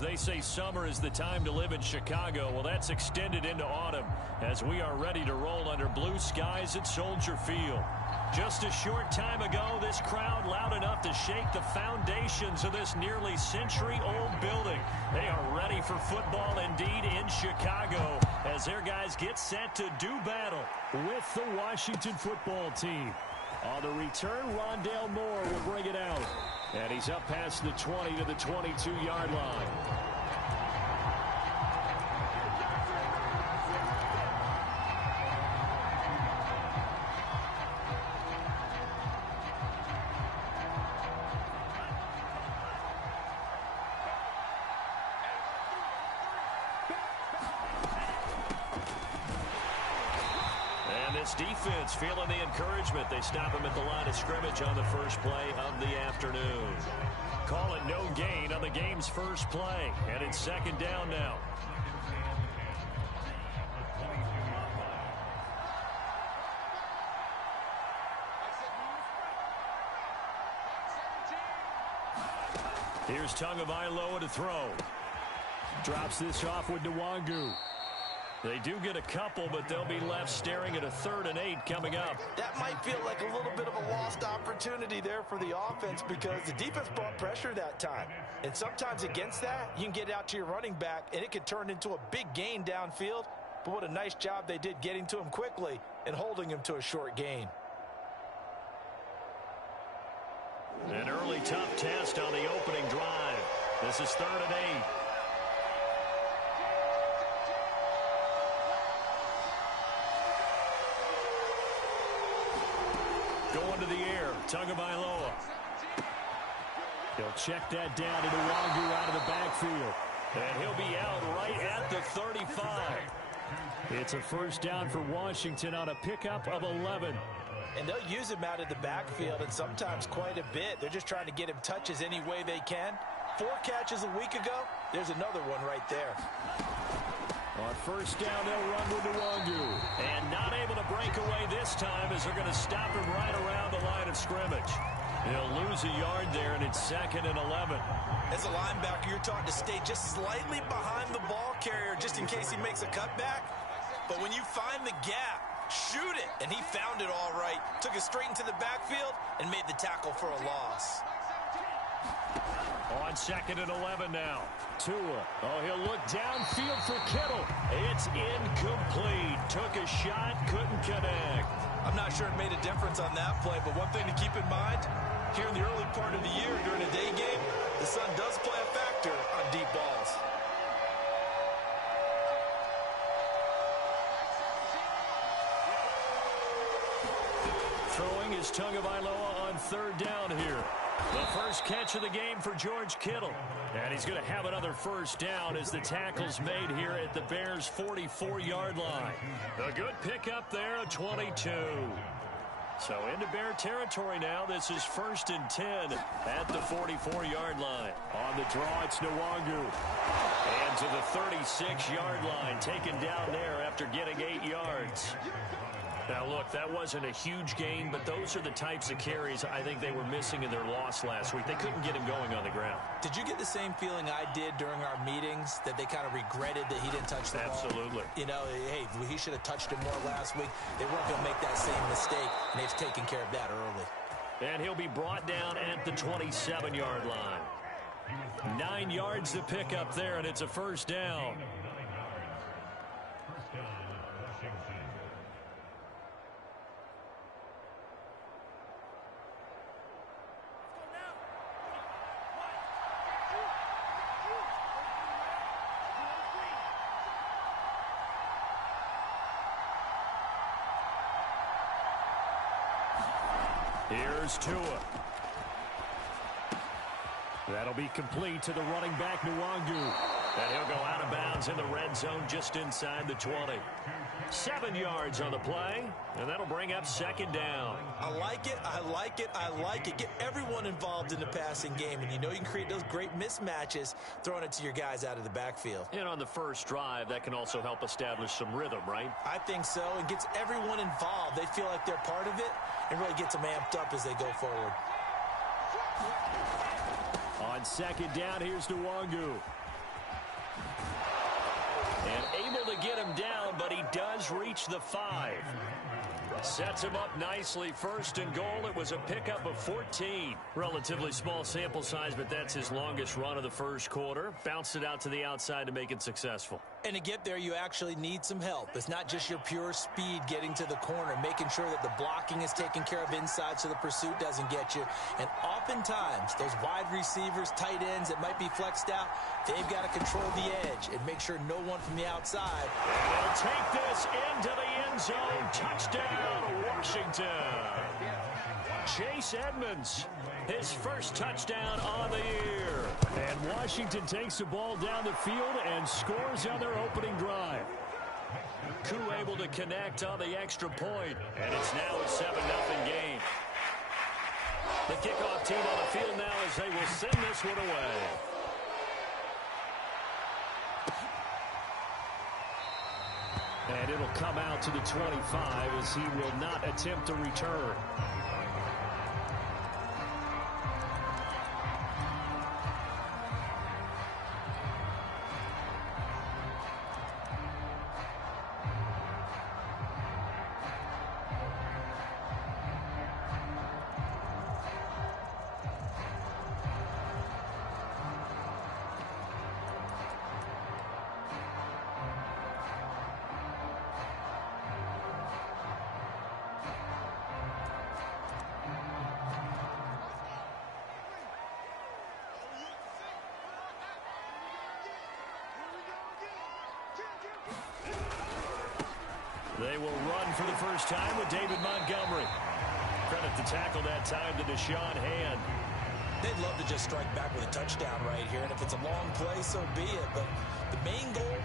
They say summer is the time to live in Chicago. Well, that's extended into autumn as we are ready to roll under blue skies at Soldier Field. Just a short time ago, this crowd loud enough to shake the foundations of this nearly century-old building. They are ready for football indeed in Chicago as their guys get set to do battle with the Washington football team. On the return, Rondale Moore will bring it out. And he's up past the 20 to the 22-yard line. This defense feeling the encouragement. They stop him at the line of scrimmage on the first play of the afternoon. Call it no gain on the game's first play. And it's second down now. Here's Tagovailoa to throw. Drops this off with Nwangu. They do get a couple, but they'll be left staring at a 3rd and 8 coming up. That might feel like a little bit of a lost opportunity there for the offense because the defense brought pressure that time. And sometimes against that, you can get it out to your running back, and it could turn into a big gain downfield. But what a nice job they did getting to him quickly and holding him to a short gain. An early tough test on the opening drive. This is 3rd and 8. Going to the air, Tagovailoa. He'll check that down to Nwangu out of the backfield. And he'll be out right at the 35. It's a first down for Washington on a pickup of 11. And they'll use him out of the backfield, and sometimes quite a bit. They're just trying to get him touches any way they can. 4 catches a week ago. There's another one right there. On first down, they'll run with Nwangu. And not able to break away this time as they're going to stop him right around the line of scrimmage. He'll lose a yard there, and it's 2nd and 11. As a linebacker, you're taught to stay just slightly behind the ball carrier just in case he makes a cutback. But when you find the gap, shoot it. And he found it all right. Took it straight into the backfield and made the tackle for a loss. On 2nd and 11 now. Tua. Oh, he'll look downfield for Kittle. It's incomplete. Took a shot, couldn't connect. I'm not sure it made a difference on that play, but one thing to keep in mind, here in the early part of the year during a day game, the sun does play a factor on deep balls. Throwing is Tagovailoa on 3rd down here. The first catch of the game for George Kittle. And he's going to have another first down as the tackle's made here at the Bears' 44-yard line. A good pickup there, a 22. So into Bear territory now. This is 1st and 10 at the 44-yard line. On the draw, it's Nwangu. And to the 36-yard line, taken down there after getting 8 yards. Now, look, that wasn't a huge gain, but those are the types of carries I think they were missing in their loss last week. They couldn't get him going on the ground. Did you get the same feeling I did during our meetings, that they kind of regretted that he didn't touch the ball? Absolutely. You know, hey, he should have touched it more last week. They weren't going to make that same mistake, and they've taken care of that early. And he'll be brought down at the 27-yard line. 9 yards to pick up there, and it's a first down. Here's Tua. That'll be complete to the running back, Nwangu. And he'll go out of bounds in the red zone just inside the 20. 7 yards on the play, and that'll bring up 2nd down. I like it, I like it, I like it. Get everyone involved in the passing game, and you know you can create those great mismatches throwing it to your guys out of the backfield. And on the first drive, that can also help establish some rhythm, right? I think so, and gets everyone involved. They feel like they're part of it, and really gets them amped up as they go forward. On 2nd down, here's Nwangu. And able to get him down, but he does reach the 5. Sets him up nicely. First and goal. It was a pickup of 14. Relatively small sample size, but that's his longest run of the first quarter. Bounced it out to the outside to make it successful. And to get there, you actually need some help. It's not just your pure speed getting to the corner, making sure that the blocking is taken care of inside so the pursuit doesn't get you. And oftentimes, those wide receivers, tight ends that might be flexed out, they've got to control the edge and make sure no one from the outside. And they'll take this into the end zone. Touchdown, Washington. Chase Edmonds, his first touchdown on the year. And Washington takes the ball down the field and scores on their opening drive. Koo able to connect on the extra point, and it's now a 7-0 game. The kickoff team on the field now as they will send this one away. And it'll come out to the 25 as he will not attempt to return. They will run for the first time with David Montgomery. Credit the tackle that time to Deshaun Hand. They'd love to just strike back with a touchdown right here, and if it's a long play, so be it. But the main goal,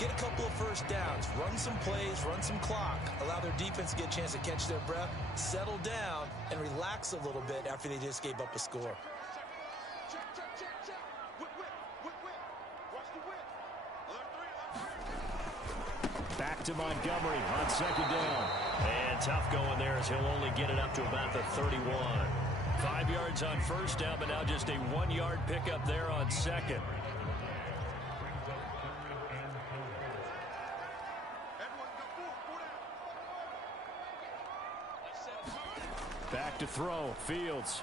get a couple of first downs, run some plays, run some clock, allow their defense to get a chance to catch their breath, settle down, and relax a little bit after they just gave up a score. Back to Montgomery on second down. And tough going there as he'll only get it up to about the 31. 5 yards on first down, but now just a 1-yard pickup there on second. Back to throw. Fields.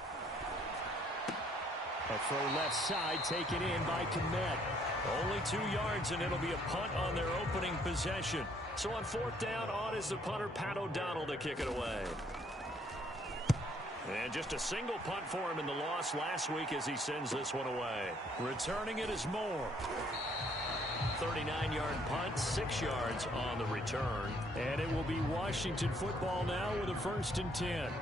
A throw left side taken in by Kmet. Only 2 yards, and it'll be a punt on their opening possession. So on fourth down, on is the punter, Pat O'Donnell, to kick it away. And just a single punt for him in the loss last week as he sends this one away. Returning it is Moore. 39-yard punt, 6 yards on the return. And it will be Washington football now with a 1st and 10.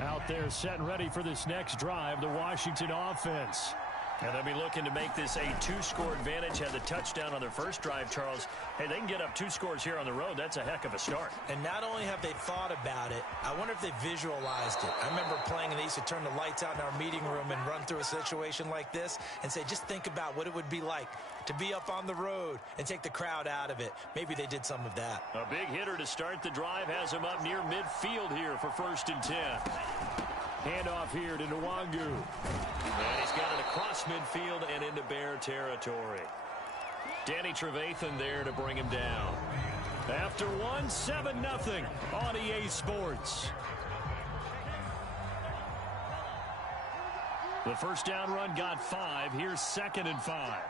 Out there set and ready for this next drive, the Washington offense. And they'll be looking to make this a 2-score advantage. Had the touchdown on their first drive, Charles. Hey, they can get up 2 scores here on the road. That's a heck of a start. And not only have they thought about it, I wonder if they visualized it. I remember playing and they used to turn the lights out in our meeting room and run through a situation like this and say, just think about what it would be like to be up on the road and take the crowd out of it. Maybe they did some of that. A big hitter to start the drive has him up near midfield here for 1st and 10. Handoff here to Nwangu. And he's got it across midfield and into Bear territory. Danny Trevathan there to bring him down. After one, 7-0 on EA Sports. The first down run got 5. Here's 2nd and 5.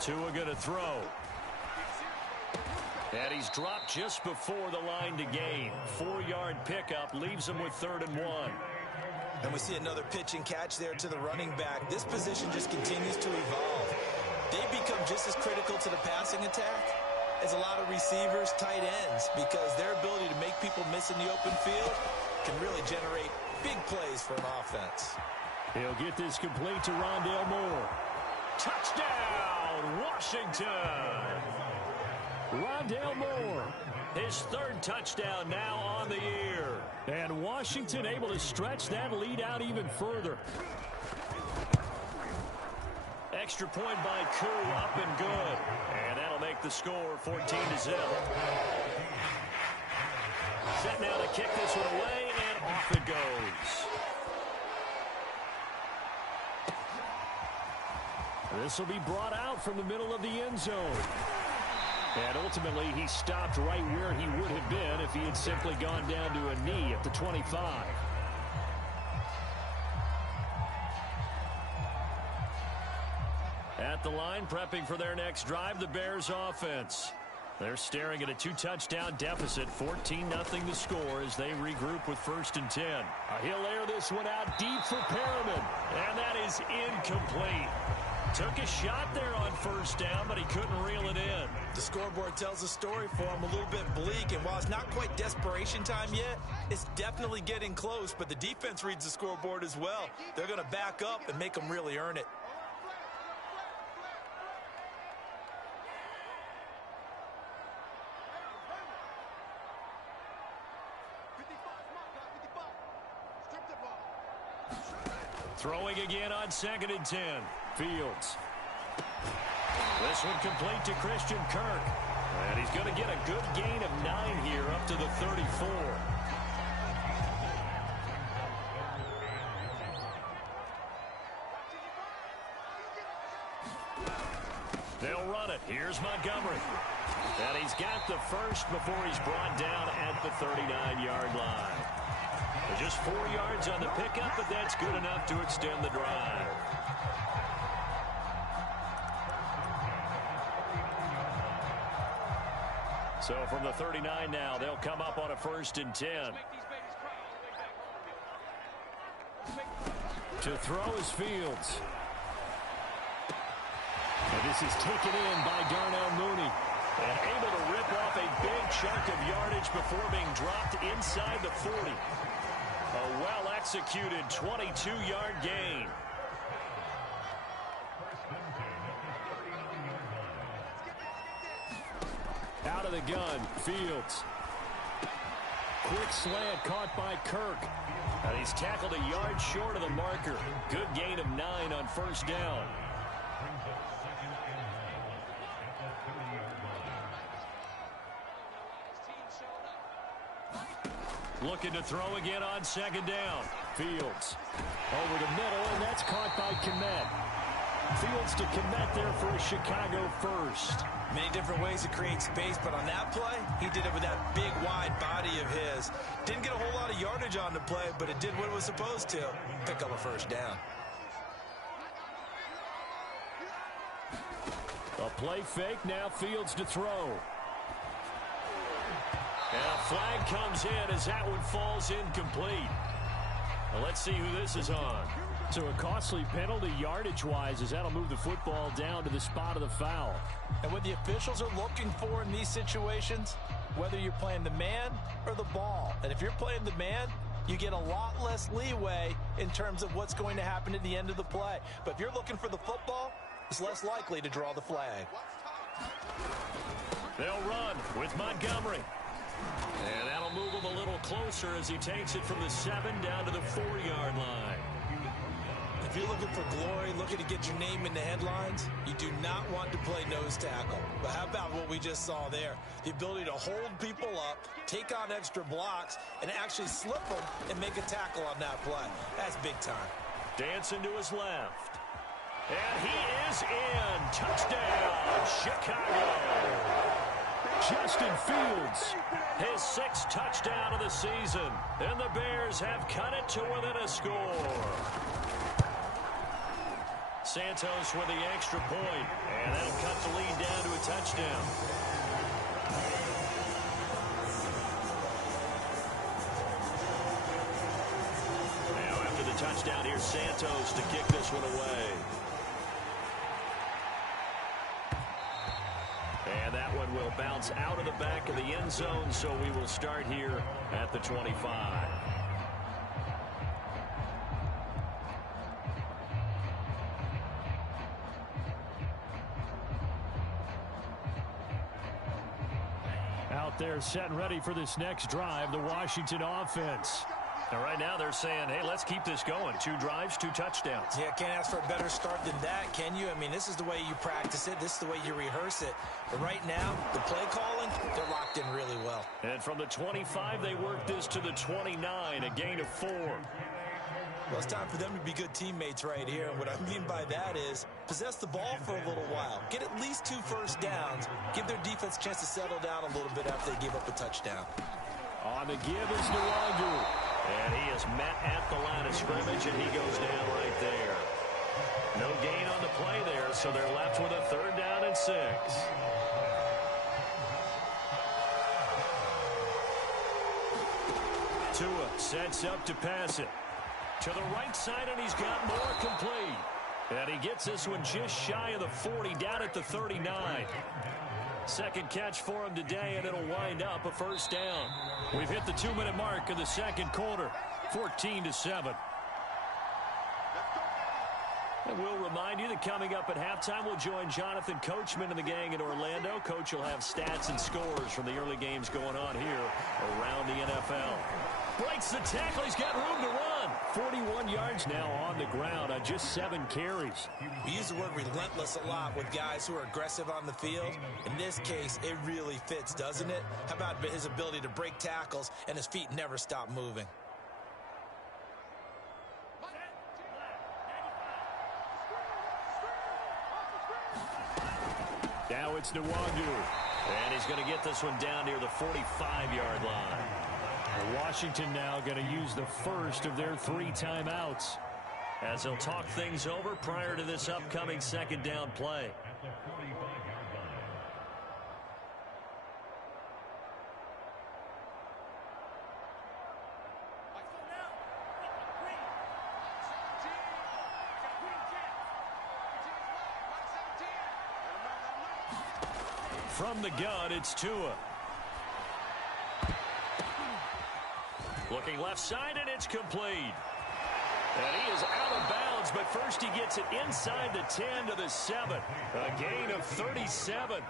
Tua going to throw. And he's dropped just before the line to gain. 4-yard pickup leaves him with 3rd and 1. And we see another pitch and catch there to the running back. This position just continues to evolve. They become just as critical to the passing attack as a lot of receivers, tight ends, because their ability to make people miss in the open field can really generate big plays for an offense. He'll get this complete to Rondale Moore. Touchdown, Washington! Rondale Moore His third touchdown now on the year. And Washington able to stretch that lead out even further. Extra point by Koo, up and good. And that'll make the score 14-0. Set now to kick this one away, and off it goes. This will be brought out from the middle of the end zone. And ultimately, he stopped right where he would have been if he had simply gone down to a knee at the 25. At the line, prepping for their next drive, the Bears offense. They're staring at a 2-touchdown deficit, 14-0 the score as they regroup with 1st and 10. He'll air this one out deep for Perriman, and that is incomplete. Took a shot there on 1st down, but he couldn't reel it in. The scoreboard tells the story for him, a little bit bleak, and while it's not quite desperation time yet, it's definitely getting close, but the defense reads the scoreboard as well. They're going to back up and make them really earn it. Throwing again on 2nd and 10. Fields. This one complete to Christian Kirk. And he's going to get a good gain of 9 here up to the 34. They'll run it. Here's Montgomery. And he's got the first before he's brought down at the 39-yard line. Just 4 yards on the pickup, but that's good enough to extend the drive. So from the 39 now, they'll come up on a 1st and 10. To throw is Fields. And this is taken in by Darnell Mooney. And able to rip off a big chunk of yardage before being dropped inside the 40. A well-executed 22-yard gain. Out of the gun, Fields. Quick slant caught by Kirk. And he's tackled a yard short of the marker. Good gain of 9 on 1st down. Looking to throw again on 2nd down. Fields over the middle, and that's caught by Kmet. Fields to Kmet there for a Chicago first. Many different ways to create space, but on that play, he did it with that big, wide body of his. Didn't get a whole lot of yardage on the play, but it did what it was supposed to. Pick up a 1st down. A play fake, now Fields to throw. And a flag comes in as that one falls incomplete. Well, let's see who this is on. So a costly penalty yardage-wise as that'll move the football down to the spot of the foul. And what the officials are looking for in these situations, whether you're playing the man or the ball. And if you're playing the man, you get a lot less leeway in terms of what's going to happen at the end of the play. But if you're looking for the football, it's less likely to draw the flag. They'll run with Montgomery. And that'll move him a little closer as he takes it from the 7 down to the 4-yard line. If you're looking for glory, looking to get your name in the headlines, you do not want to play nose tackle. But how about what we just saw there? The ability to hold people up, take on extra blocks, and actually slip them and make a tackle on that play. That's big time. Dancing to his left. And he is in. Touchdown, Chicago. Justin Fields. His 6th touchdown of the season. And the Bears have cut it to within a score. Santos with the extra point. And that'll cut the lead down to a touchdown. Now after the touchdown, here's Santos to kick this one away. And that one will bounce out of the back of the end zone, so we will start here at the 25. Out They're set and ready for this next drive, the Washington offense. And right now they're saying, hey, let's keep this going. 2 drives, 2 touchdowns. Yeah, can't ask for a better start than that, can you? I mean, this is the way you practice it. This is the way you rehearse it. But right now, the play calling, they're locked in really well. And from the 25, they work this to the 29, a gain of 4. Well, it's time for them to be good teammates right here. And what I mean by that is possess the ball for a little while. Get at least 2 first downs. Give their defense a chance to settle down a little bit after they give up a touchdown. On the give is Nwangu. And he is met at the line of scrimmage, and he goes down right there. No gain on the play there, so they're left with a 3rd down and 6. Tua sets up to pass it. To the right side, and he's got more complete. And he gets this one just shy of the 40, down at the 39. Second catch for him today, and it'll wind up a 1st down. We've hit the 2-minute mark of the 2nd quarter, 14-7. And we'll remind you that coming up at halftime, we'll join Jonathan Coachman and the gang in Orlando. Coach will have stats and scores from the early games going on here around the NFL. Breaks the tackle. He's got room to run. 41 yards now on the ground on just 7 carries. We use the word relentless a lot with guys who are aggressive on the field. In this case, it really fits, doesn't it? How about his ability to break tackles and his feet never stop moving? Now it's Nwangu. And he's going to get this one down near the 45-yard line. Washington now going to use the first of their 3 timeouts, as they'll talk things over prior to this upcoming 2nd down play. From the gun, it's Tua. Looking left side, and it's complete. And he is out of bounds, but first he gets it inside the 10 to the 7. A gain of 37.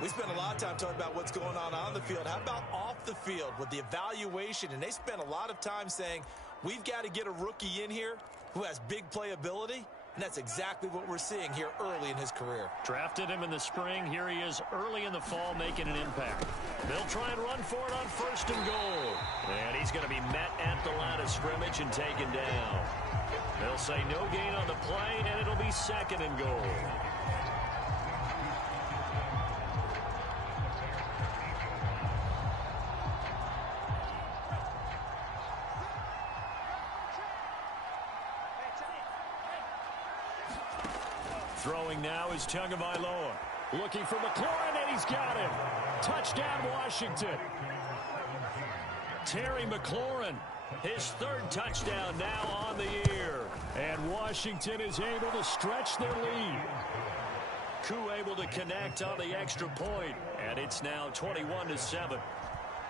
We spent a lot of time talking about what's going on the field. How about off the field with the evaluation? And they spent a lot of time saying, we've got to get a rookie in here who has big playability. And that's exactly what we're seeing here early in his career. Drafted him in the spring. Here he is early in the fall making an impact. They'll try and run for it on 1st and goal. And he's going to be met at the line of scrimmage and taken down. They'll say no gain on the play, and it'll be 2nd and goal. Throwing now is Tagovailoa. Looking for McLaurin, and he's got him. Touchdown, Washington. Terry McLaurin, his 3rd touchdown now on the year. And Washington is able to stretch their lead. Koo able to connect on the extra point, and it's now 21-7.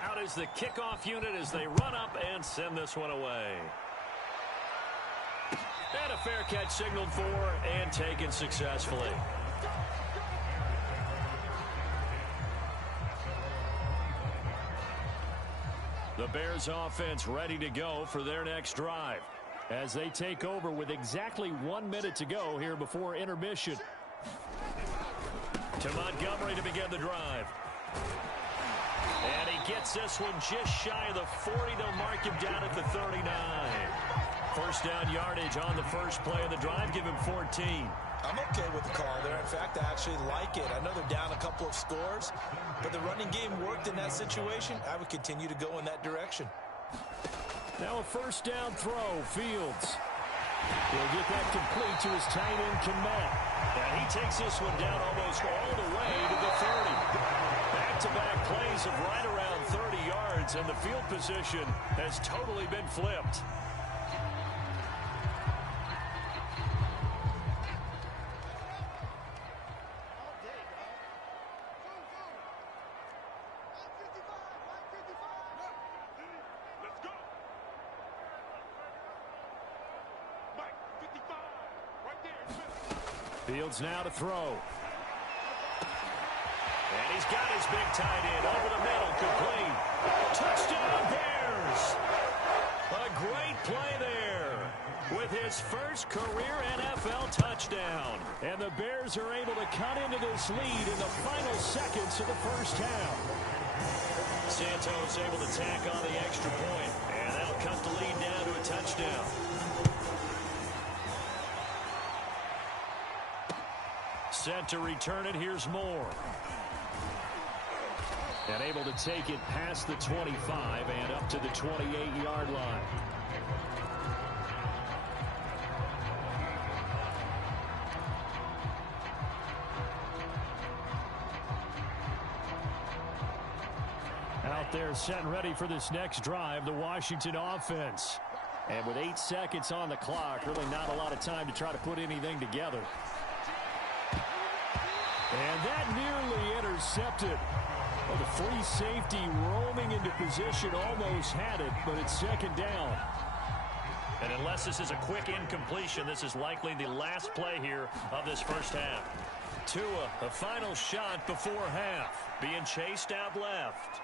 Out is the kickoff unit as they run up and send this one away. And a fair catch signaled for and taken successfully. The Bears offense ready to go for their next drive as they take over with exactly 1 minute to go here before intermission. To Montgomery to begin the drive. And he gets this one just shy of the 40. They'll mark him down at the 39. 1st down yardage on the first play of the drive. Give him 14. I'm okay with the call there. In fact, I actually like it. I know they're down a couple of scores, but the running game worked in that situation. I would continue to go in that direction. Now a 1st down throw. Fields will get that complete to his tight end, Kmet. And he takes this one down almost all the way to the 30. Back-to-back plays of right around 30 yards, and the field position has totally been flipped. Fields now to throw. And He's got his big tight end over the middle, complete. Touchdown, Bears! A great play there with his first career NFL touchdown. And the Bears are able to cut into this lead in the final seconds of the first half. Santos able to tack on the extra point, and that'll cut the lead down to a touchdown. Set to return it. Here's Moore. And able to take it past the 25 and up to the 28-yard line. Out there set and ready for this next drive, the Washington offense. And with 8 seconds on the clock, really not a lot of time to try to put anything together. And that nearly intercepted. Well, the free safety roaming into position almost had it, but it's second down. And unless this is a quick incompletion, this is likely the last play here of this first half. Tua, a final shot before half, being chased out left.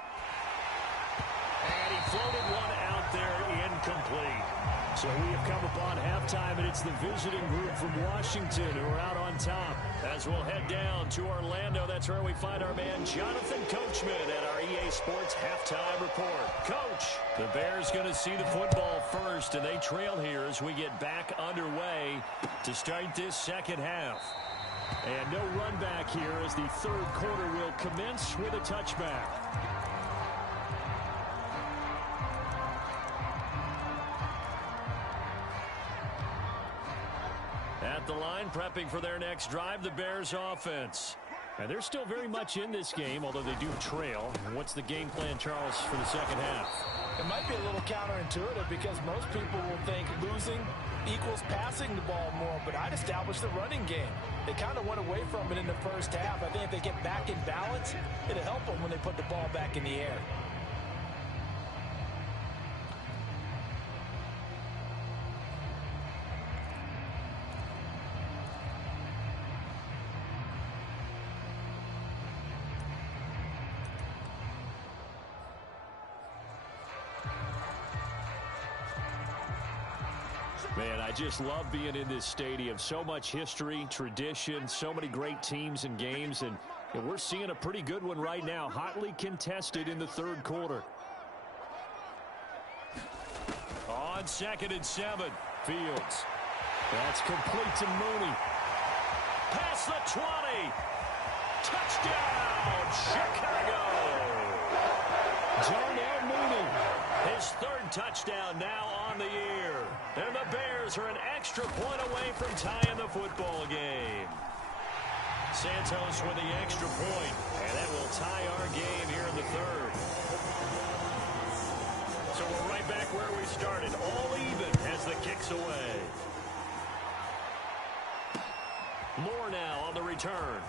And he floated one out there incomplete. So we have come upon halftime, and it's the visiting group from Washington who are out on top. As we'll head down to Orlando, that's where we find our man Jonathan Coachman at our EA Sports Halftime Report. Coach, the Bears going to see the football first, and they trail here as we get back underway to start this second half. And no run back here as the third quarter will commence with a touchback. At the line, prepping for their next drive, the Bears offense. And they're still very much in this game, although they do trail. What's the game plan, Charles, for the second half? It might be a little counterintuitive because most people will think losing equals passing the ball more, but I'd establish the running game. They kind of went away from it in the first half. I think if they get back in balance, it'll help them when they put the ball back in the air. Man, I just love being in this stadium. So much history, tradition, so many great teams and games, and we're seeing a pretty good one right now, hotly contested in the third quarter. On 2nd and 7, Fields. That's complete to Mooney. Past the 20. Touchdown, Chicago. Darnell Mooney. His third touchdown now on the year. And the Bears are an extra point away from tying the football game. Santos with the extra point, and that will tie our game here in the third. So we're right back where we started, all even as the kick's away. Moore now on the return.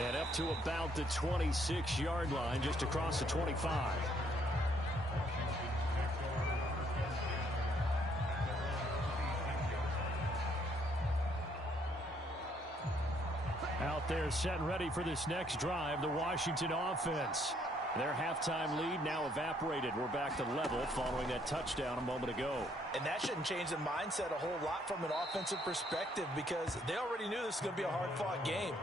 And up to about the 26-yard line, just across the 25. Out there set and ready for this next drive, the Washington offense. Their halftime lead now evaporated. We're back to level following that touchdown a moment ago. And that shouldn't change the mindset a whole lot from an offensive perspective because they already knew this was going to be a hard-fought game.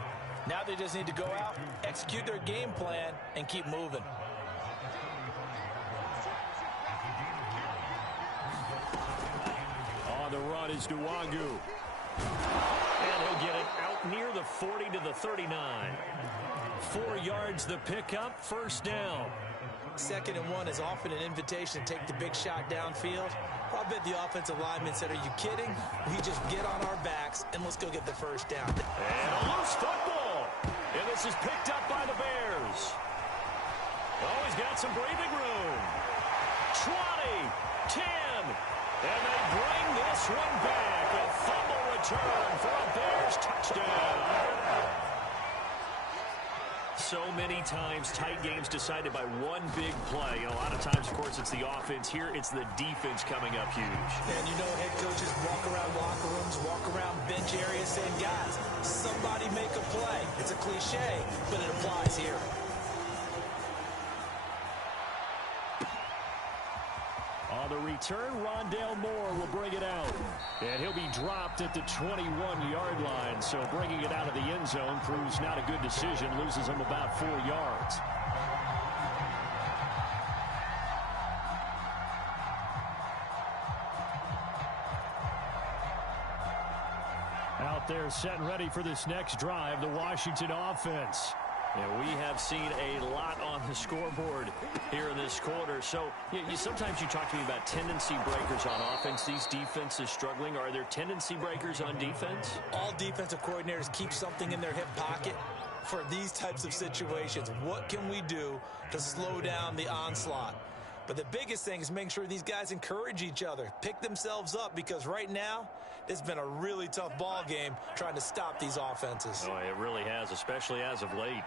Now they just need to go out, execute their game plan, and keep moving. On the run is Nwangu. And he'll get it out near the 40 to the 39. 4 yards the pickup, first down. 2nd and 1 is often an invitation to take the big shot downfield. I bet the offensive lineman said, are you kidding? We just get on our backs and let's go get the first down. And a loose football. And this is picked up by the Bears. Oh, he's got some breathing room. 20, 10. And they bring this one back. A fumble return for a Bears touchdown. so many times tight games decided by one big play. A lot of times, of course, it's the offense. Here, it's the defense coming up huge. And you know head coaches walk around locker rooms, walk around bench areas saying, guys, somebody make a play. It's a cliche, but it applies here. On the return, Rondale Moore will bring it out. And he'll be dropped at the 21-yard line. So bringing it out of the end zone proves not a good decision. Loses him about 4 yards. Out there set and ready for this next drive, the Washington offense. And we have seen a lot on the scoreboard here in this quarter. So sometimes you talk to me about tendency breakers on offense. These defenses struggling. Are there tendency breakers on defense? All defensive coordinators keep something in their hip pocket for these types of situations. What can we do to slow down the onslaught? But the biggest thing is making sure these guys encourage each other, pick themselves up, because right now it's been a really tough ball game trying to stop these offenses. Oh, it really has, especially as of late.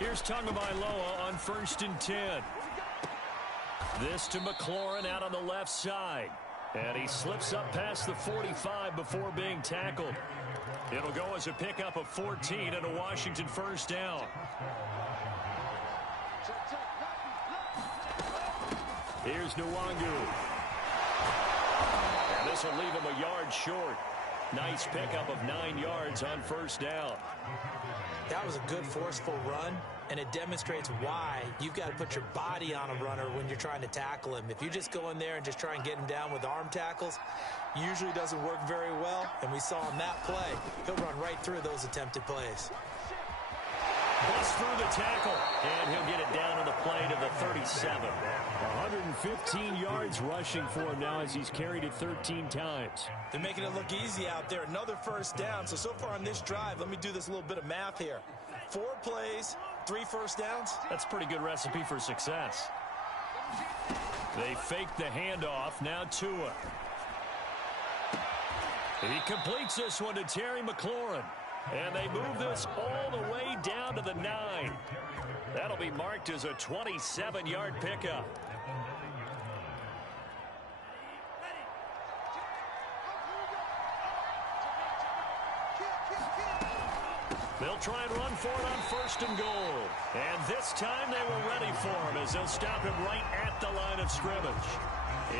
Here's Tagovailoa on 1st and 10. This to McLaurin out on the left side. And he slips up past the 45 before being tackled. It'll go as a pickup of 14 and a Washington first down. Here's Nwangu. And this will leave him a yard short. Nice pickup of 9 yards on first down. That was a good forceful run, and it demonstrates why you've got to put your body on a runner when you're trying to tackle him. If you just go in there and just try and get him down with arm tackles, usually doesn't work very well, and we saw in that play, he'll run right through those attempted plays. Busts through the tackle, and he'll get it down to the play to the 37. 115 yards rushing for him now as he's carried it 13 times. They're making it look easy out there. Another first down. So far on this drive, let me do this little bit of math here. 4 plays, 3 first downs. That's a pretty good recipe for success. They fake the handoff. Now Tua. He completes this one to Terry McLaurin. And they move this all the way down to the 9. That'll be marked as a 27-yard pickup. They'll try and run for it on 1st and goal. And this time they were ready for him as they'll stop him right at the line of scrimmage.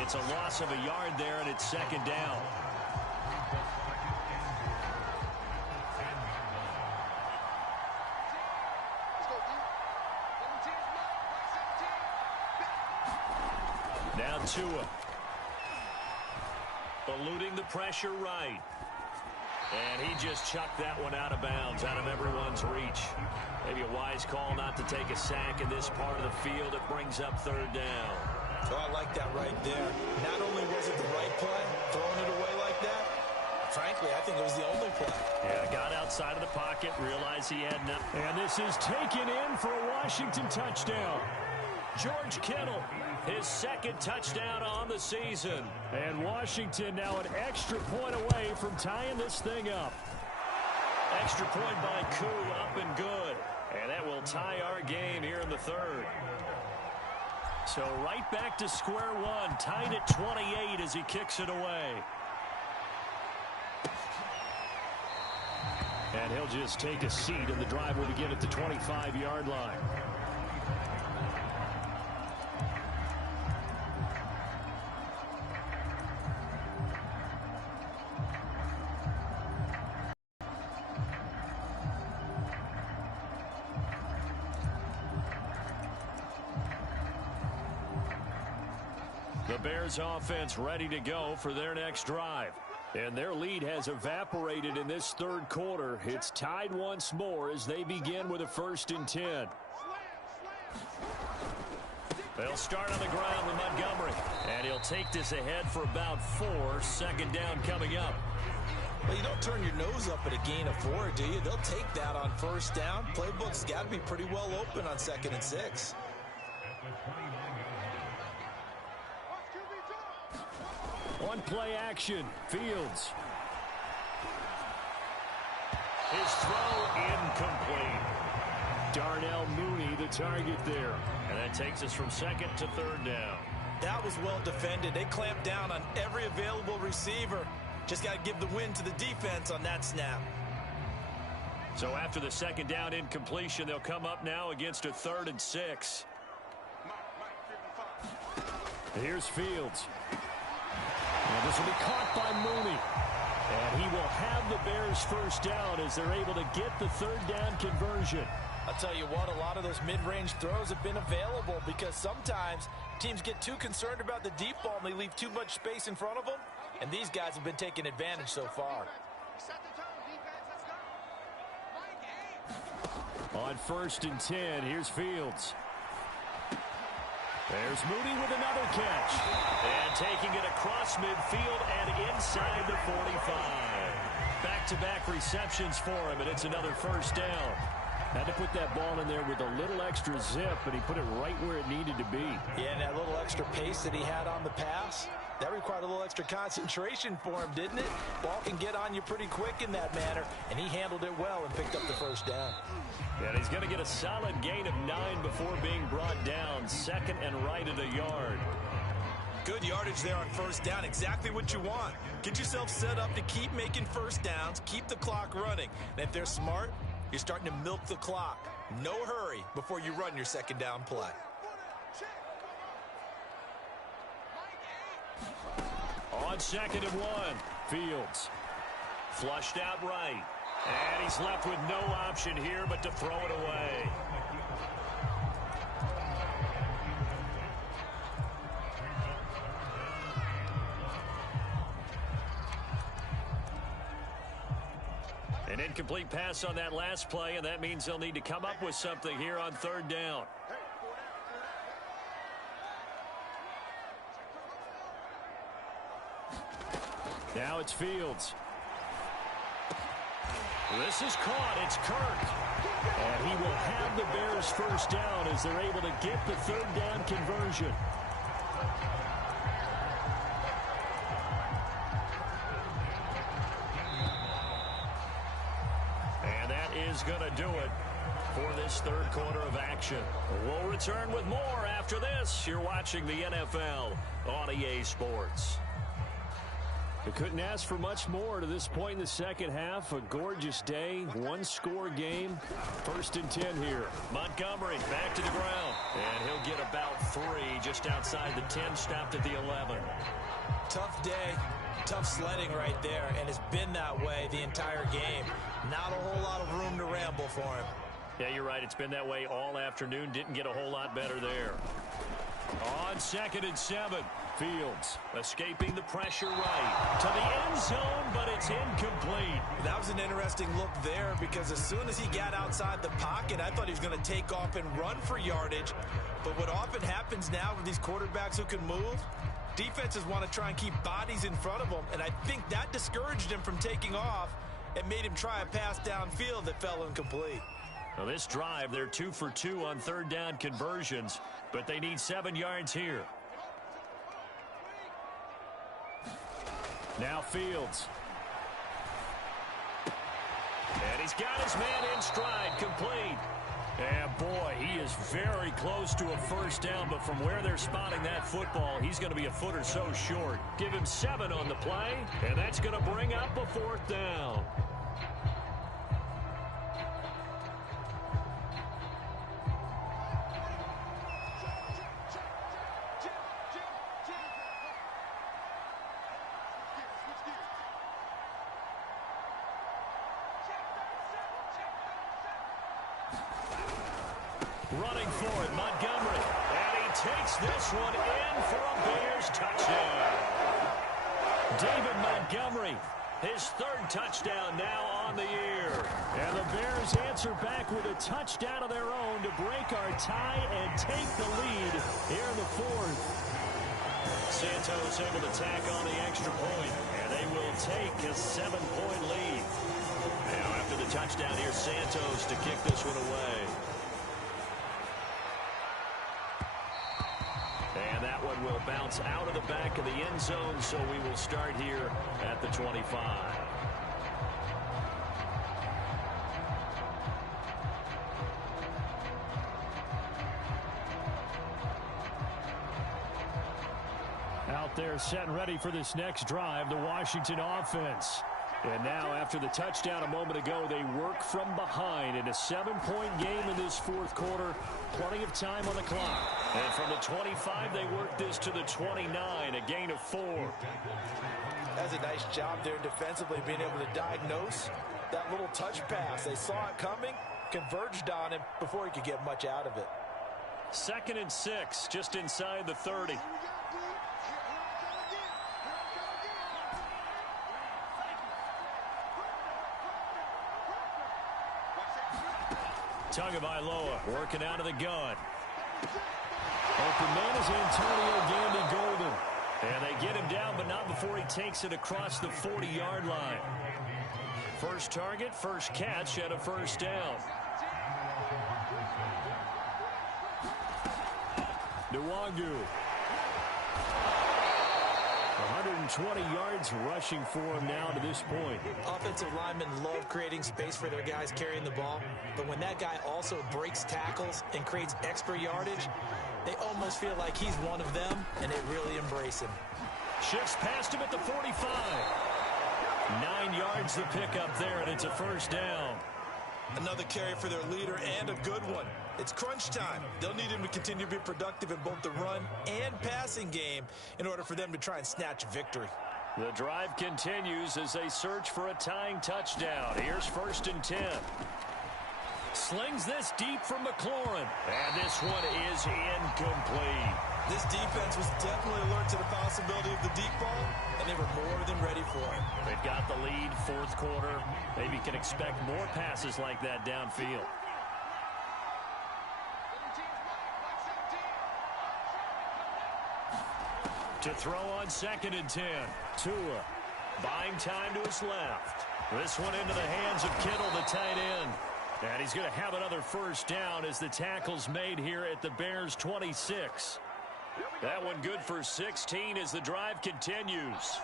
It's a loss of a yard there, and it's 2nd down. Now Tua. Eluding the pressure right. And he just chucked that one out of bounds, out of everyone's reach. Maybe a wise call not to take a sack in this part of the field. It brings up 3rd down. So I like that right there. Not only was it the right play, throwing it away like that, frankly, I think it was the only play. Yeah, got outside of the pocket, realized he had nothing. And this is taken in for a Washington touchdown. George Kittle, his 2nd touchdown on the season. And Washington now an extra point away from tying this thing up. Extra point by Koo, up and good. And that will tie our game here in the 3rd. So right back to square one, tied at 28 as he kicks it away. And he'll just take a seat, and the drive will begin at the 25-yard line. The Bears offense ready to go for their next drive. And their lead has evaporated in this 3rd quarter. It's tied once more as they begin with a 1st and 10. They'll start on the ground with Montgomery. And he'll take this ahead for about 4. 2nd down coming up. Well, you don't turn your nose up at a gain of 4, do you? They'll take that on 1st down. Playbook's got to be pretty well open on 2nd and 6. On play action, Fields. His throw incomplete. Darnell Mooney the target there. And that takes us from second to third down. That was well defended. They clamped down on every available receiver. Just got to give the win to the defense on that snap. So after the second down incompletion, they'll come up now against a 3rd and 6. Here's Fields. And this will be caught by Mooney. And he will have the Bears first down as they're able to get the 3rd down conversion. I'll tell you what, a lot of those mid-range throws have been available because sometimes teams get too concerned about the deep ball and they leave too much space in front of them. And these guys have been taking advantage so far. On 1st and 10, here's Fields. There's Mooney with another catch. And taking it across midfield and inside the 45. Back-to-back receptions for him, and it's another first down. Had to put that ball in there with a little extra zip, but he put it right where it needed to be. Yeah, and that little extra pace that he had on the pass, that required a little extra concentration for him, didn't it? Ball can get on you pretty quick in that manner, and he handled it well and picked up the first down. And he's going to get a solid gain of 9 before being brought down. 2nd and right at a yard. Good yardage there on first down. Exactly what you want. Get yourself set up to keep making first downs, keep the clock running. And if they're smart, you're starting to milk the clock. No hurry before you run your second down play. On 2nd and 1, Fields. Flushed out right. And he's left with no option here but to throw it away. An incomplete pass on that last play, and that means they'll need to come up with something here on 3rd down. Now it's Fields. This is caught. It's Kirk. And he will have the Bears first down as they're able to get the 3rd down conversion. And that is going to do it for this 3rd quarter of action. We'll return with more after this. You're watching the NFL on EA Sports. They couldn't ask for much more to this point in the second half. A gorgeous day, 1-score game. 1st and 10 here. Montgomery back to the ground. And he'll get about 3 just outside the 10, stopped at the 11. Tough day, tough sledding right there, and it's been that way the entire game. Not a whole lot of room to ramble for him. Yeah, you're right. It's been that way all afternoon. Didn't get a whole lot better there. On 2nd and 7, Fields escaping the pressure right to the end zone, but it's incomplete. That was an interesting look there because as soon as he got outside the pocket, I thought he was going to take off and run for yardage. But what often happens now with these quarterbacks who can move, defenses want to try and keep bodies in front of them, and I think that discouraged him from taking off and made him try a pass downfield that fell incomplete. Now this drive, they're 2 for 2 on 3rd down conversions, but they need 7 yards here. Now Fields. And he's got his man in stride, complete. And boy, he is very close to a first down, but from where they're spotting that football, he's going to be a foot or so short. Give him 7 on the play, and that's going to bring up a 4th down. Running for it, Montgomery. And he takes this one in for a Bears touchdown. David Montgomery, his 3rd touchdown now on the year. And the Bears answer back with a touchdown of their own to break our tie and take the lead here in the 4th. Santos able to tack on the extra point, and they will take a 7-point lead. Now after the touchdown, here's Santos to kick this one away. And that one will bounce out of the back of the end zone, so we will start here at the 25. They're set and ready for this next drive, the Washington offense. And now, after the touchdown a moment ago, they work from behind in a 7-point game in this fourth quarter. Plenty of time on the clock. And from the 25, they work this to the 29, a gain of 4. That's a nice job there defensively, being able to diagnose that little touch pass. They saw it coming, converged on him before he could get much out of it. 2nd and 6, just inside the 30. Tagovailoa working out of the gun. Open man is Antonio Gandy-Golden. And they get him down, but not before he takes it across the 40-yard line. First target, first catch, and a first down. Nwangu. 120 yards rushing for him now to this point. Offensive linemen love creating space for their guys carrying the ball, but when that guy also breaks tackles and creates extra yardage, they almost feel like he's one of them, and they really embrace him. Shifts past him at the 45. 9 yards the pickup there, and it's a first down. Another carry for their leader, and a good one. It's crunch time. They'll need him to continue to be productive in both the run and passing game in order for them to try and snatch victory. The drive continues as they search for a tying touchdown. Here's 1st and 10. Slings this deep from McLaurin. And this one is incomplete. This defense was definitely alert to the possibility of the deep ball, and they were more than ready for it. They've got the lead, fourth quarter. Maybe can expect more passes like that downfield. To throw on 2nd and 10. Tua buying time to his left. This one into the hands of Kittle, the tight end. And he's going to have another first down as the tackle's made here at the Bears' 26. That one good for 16 as the drive continues.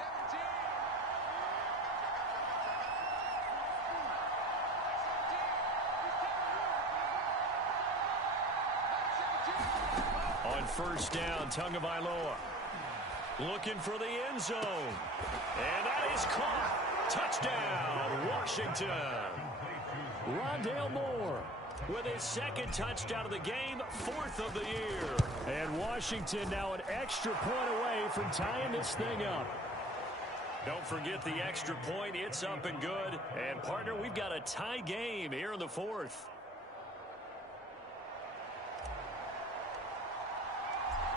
On first down, Tagovailoa looking for the end zone. And that is caught. Touchdown, Washington. Rondale Moore with his 2nd touchdown of the game, 4th of the year. And Washington now an extra point away from tying this thing up. Don't forget the extra point. It's up and good. And, partner, we've got a tie game here in the 4th.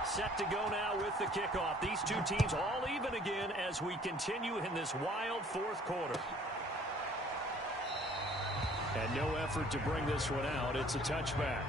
Set to go now with the kickoff. These two teams all even again as we continue in this wild 4th quarter. And no effort to bring this one out. It's a touchback.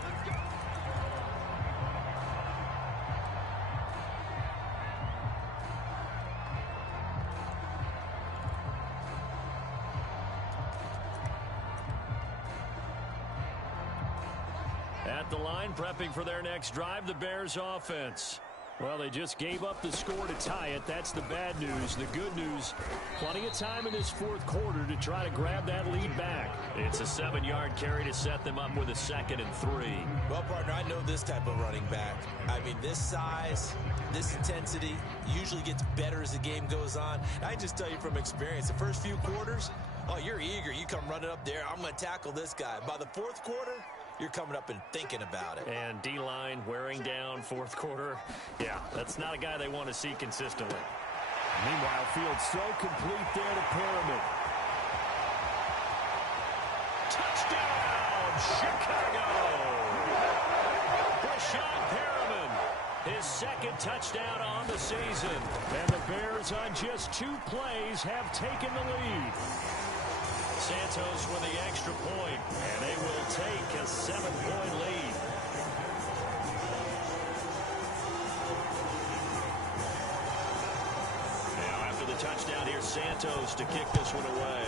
At the line, prepping for their next drive, the Bears offense. Well, they just gave up the score to tie it. That's the bad news. The good news, plenty of time in this 4th quarter to try to grab that lead back. It's a 7-yard carry to set them up with a 2nd and 3. Well, partner, I know this type of running back. I mean, this size, this intensity usually gets better as the game goes on. I can just tell you from experience, the first few quarters, oh, you're eager. You come running up there. I'm going to tackle this guy. By the 4th quarter, you're coming up and thinking about it. And D-line wearing down 4th quarter. Yeah, that's not a guy they want to see consistently. Meanwhile, field throw complete there to Perriman. Touchdown, Chicago! Brashad Perriman, his 2nd touchdown on the season. And the Bears on just 2 plays have taken the lead. Santos with the extra point, and they will take a 7-point lead. Now after the touchdown, here's Santos to kick this one away.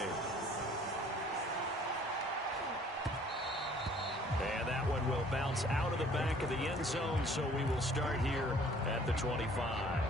And that one will bounce out of the back of the end zone, so we will start here at the 25.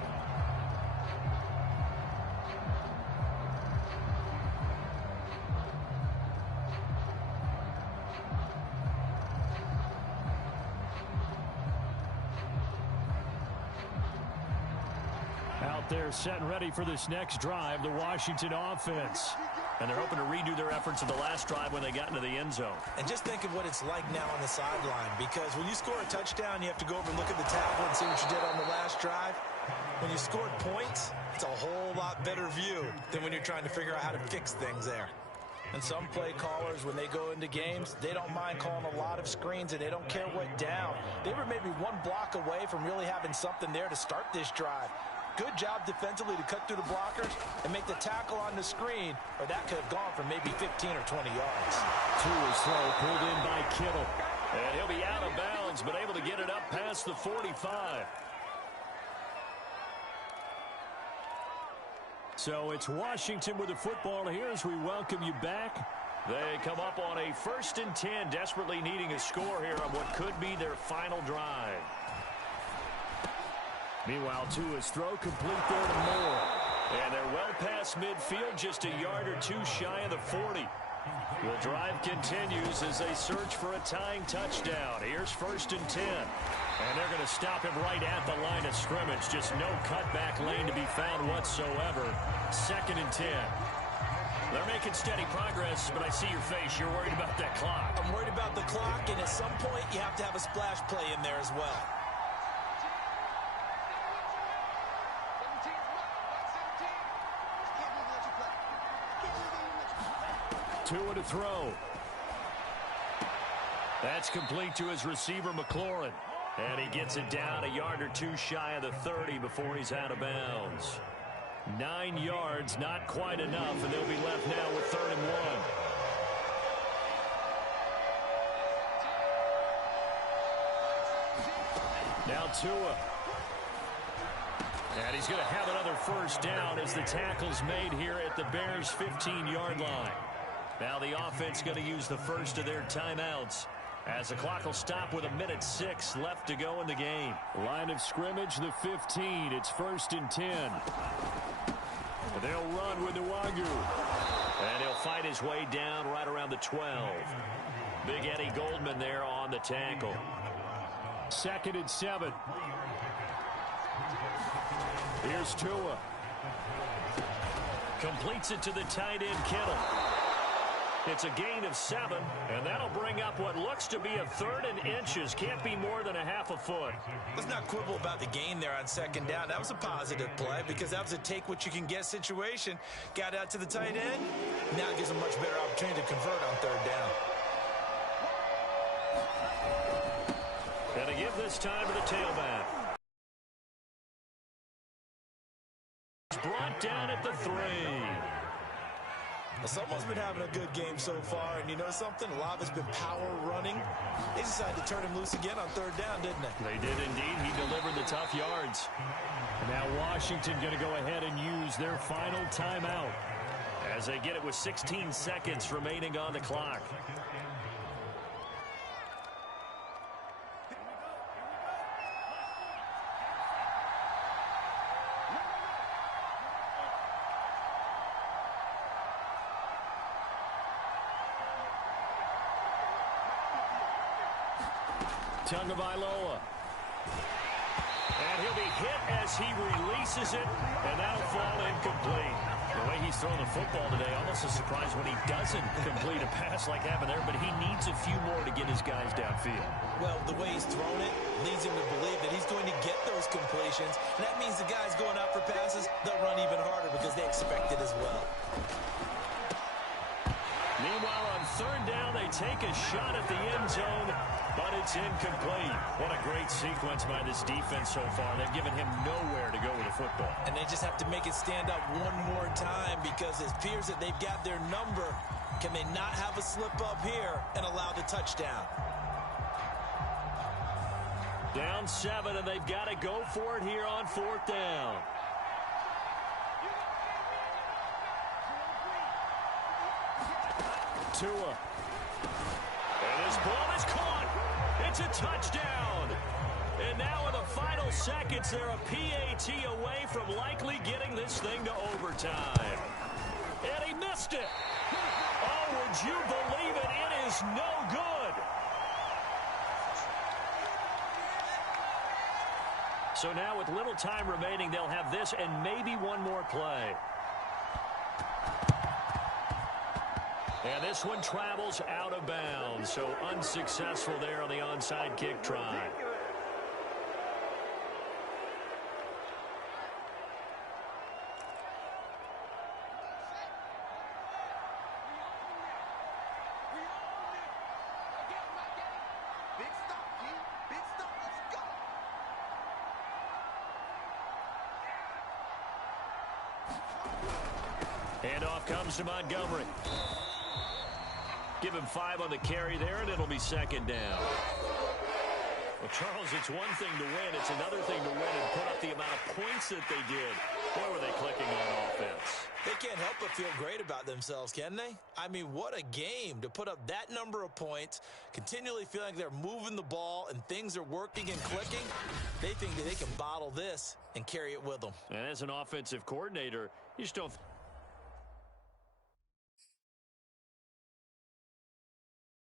Out there set and ready for this next drive, the Washington offense. And they're hoping to redo their efforts of the last drive when they got into the end zone. And just think of what it's like now on the sideline, because when you score a touchdown, you have to go over and look at the tablet and see what you did on the last drive. When you scored points, it's a whole lot better view than when you're trying to figure out how to fix things there. And some play callers, when they go into games, they don't mind calling a lot of screens, and they don't care what down. They were maybe one block away from really having something there to start this drive. Good job defensively to cut through the blockers and make the tackle on the screen, or that could have gone for maybe 15 or 20 yards. To his throw, pulled in by Kittle. And he'll be out of bounds, but able to get it up past the 45. So it's Washington with the football here as we welcome you back. They come up on a 1st and 10, desperately needing a score here on what could be their final drive. Meanwhile, to his throw, complete there to Moore. And they're well past midfield, just a yard or two shy of the 40. The drive continues as they search for a tying touchdown. Here's 1st and 10. And they're going to stop him right at the line of scrimmage. Just no cutback lane to be found whatsoever. 2nd and 10. They're making steady progress, but I see your face. You're worried about that clock. I'm worried about the clock, and at some point you have to have a splash play in there as well. Tua to throw. That's complete to his receiver, McLaurin. And he gets it down a yard or two shy of the 30 before he's out of bounds. 9 yards, not quite enough, and they'll be left now with 3rd and 1. Now Tua. And he's going to have another 1st down as the tackle's made here at the Bears' 15-yard line. Now the offense going to use the first of their timeouts as the clock will stop with 1:06 left to go in the game. Line of scrimmage, the 15. It's 1st and 10. They'll run with Nwagu. And he'll fight his way down right around the 12. Big Eddie Goldman there on the tackle. 2nd and 7. Here's Tua. Completes it to the tight end, Kittle. It's a gain of 7, and that'll bring up what looks to be a 3rd and inches. Can't be more than a half a foot. Let's not quibble about the gain there on 2nd down. That was a positive play because that was a take-what-you-can-get situation. Got out to the tight end. Now it gives a much better opportunity to convert on 3rd down. And to give this time to the tailback. Brought down at the 3. Well, someone's been having a good game so far, and you know something? A lot of it's been power running. They decided to turn him loose again on 3rd down, didn't they? They did indeed. He delivered the tough yards. Now Washington going to go ahead and use their final timeout as they get it with 16 seconds remaining on the clock. Tagovailoa. And he'll be hit as he releases it, and that'll fall incomplete. The way he's throwing the football today, almost a surprise when he doesn't complete a pass like happened there, but he needs a few more to get his guys downfield. Well, the way he's thrown it leads him to believe that he's going to get those completions, and that means the guys going out for passes, they'll run even harder because they expect it as well. Meanwhile, on 3rd down, they take a shot at the end zone, but it's incomplete. What a great sequence by this defense so far. They've given him nowhere to go with the football. And they just have to make it stand up one more time because it appears that they've got their number. Can they not have a slip up here and allow the touchdown? Down 7, and they've got to go for it here on 4th down. Tua. And this ball is caught. It's a touchdown. And now in the final seconds, they're a PAT away from likely getting this thing to overtime. And he missed it. Oh, would you believe it? It is no good. So now with little time remaining, they'll have this and maybe one more play. And this one travels out of bounds, so unsuccessful there on the onside kick try. Handoff comes to Montgomery. Give him 5 on the carry there, and it'll be second down. Well, Charles, it's one thing to win. It's another thing to win and put up the amount of points that they did. Boy, were they clicking on offense. They can't help but feel great about themselves, can they? I mean, what a game to put up that number of points, continually feeling like they're moving the ball and things are working and clicking. They think that they can bottle this and carry it with them. And as an offensive coordinator, you just don't